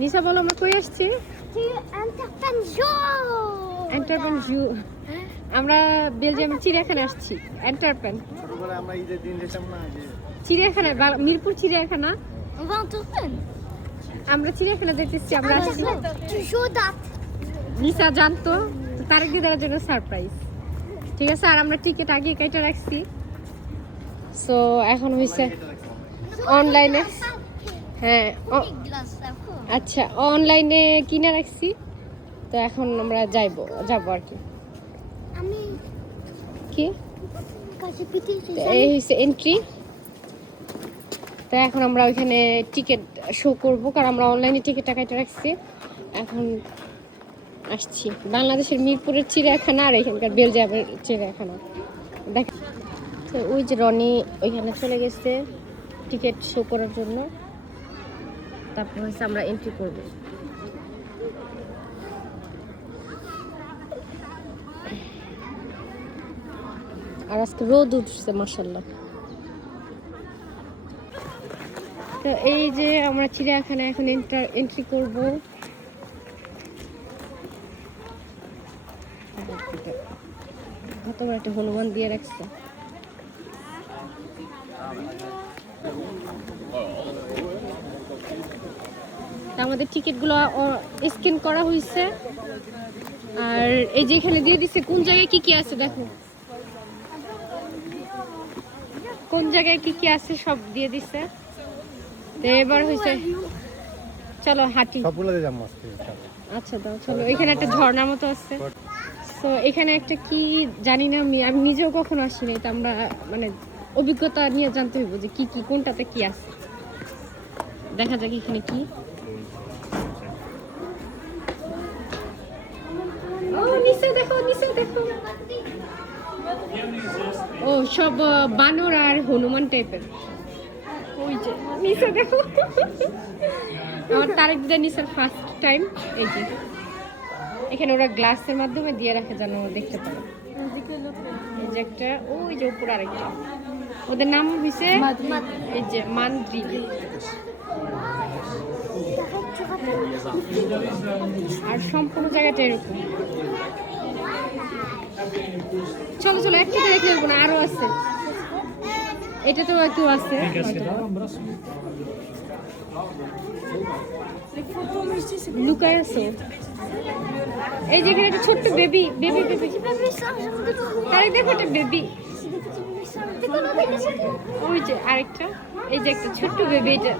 নিশা বলো আমরা কই আসছি? অ্যান্টারপেন জু। আমরা বেলজিয়ামের চিড়িয়াখানা আসছি। অ্যান্টারপেন ছোটবেলায় আমরা ঈদের দিন যেতাম না যে চিড়িয়াখানা, মিরপুর চিড়িয়াখানা। আমরা চিড়িয়াখানা দেখতেছি। আমরা আসছি। নিশা জানতো, তারেক দিদার জন্য সারপ্রাইজ। ঠিক আছে, আর আমরা টিকিট আগে কেটে রাখছি। সো এখন হইছে অনলাইনে, হ্যাঁ আচ্ছা অনলাইনে কিনে রাখছি। তো এখন আমরা যাবো আর কি। কি এই হইছে এন্ট্রি। তো এখন আমরা ওইখানে টিকিট শো করব, কারণ আমরা অনলাইনে টিকিটটা কেটে রাখছি। এখন আসছি বাংলাদেশের মিরপুরের চিড়িয়াখানা আর এখানকার বেলজিয়ামের চিড়িয়াখানা দেখ। তো ওই যে রনি ওইখানে চলে গেছে টিকিট শো করার জন্য। তারপর হচ্ছে আমরা এন্ট্রি করব। আর আজকে রোদ উঠছে মাশাআল্লাহ। তো এই যে আমরা চিড়িয়াখানায় এখন এন্ট্রি করব। কত বড় একটা হনুমান দিয়ে রাখছে। আমাদের টিকিটগুলো স্ক্যান করা হয়েছে। আর এই যে এখানে দিয়ে দিচ্ছে কোন জায়গায় কি কি আছে, দেখো কোন জায়গায় কি কি আছে সব দিয়ে দিচ্ছে। তো এবার হয়েছে চলো হাঁটি। আচ্ছা দাও চলো। এখানে একটা ঝর্ণার মতো আছে। তো এখানে একটা কি জানি না, আমি নিজেও কখনো আসিনি। তো আমরা মানে অভিজ্ঞতা নিয়ে জানতে হইব যে কি কি কোনটাতে কি আছে। দেখা যাক এখানে কি। ও নিচে দেখো, নিচে দেখো। ও সব বানর আর হনুমান টাইপের। ওই যে নিচে দেখো। আমার তারেক দিদা নিচের ফার্স্ট টাইম। এই যে এখানে ওরা গ্লাসের মাধ্যমে দিয়ে রাখে যেন দেখতে পারে। এই যে একটা, ওই যে উপর আরেকটা। ওদের নাম হইছে এই যে মান্দ্রি। আর সম্পূর্ণ জায়গাটা এরকম। চলো চলো, একটা দেখে দেখবো না, আরো আছে। এটা তো একটু আছে লুকায় আছে। এই যে এখানে একটা ছোট্ট বেবি বেবি বেবি তারেক দেখো একটা বেবি। ওই যে আরেকটা, এই যে একটা ছোট্ট বেবি। এটা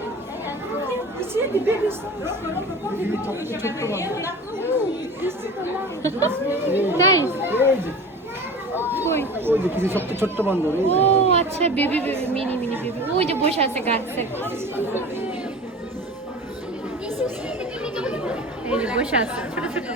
তাই ওই যে কিছু সবচেয়ে ছোট্ট বান্দর। ও আচ্ছা, baby baby mini mini baby. ওই যে বসে আছে গাছে, এই যে বসে আছে ছোট ছোট।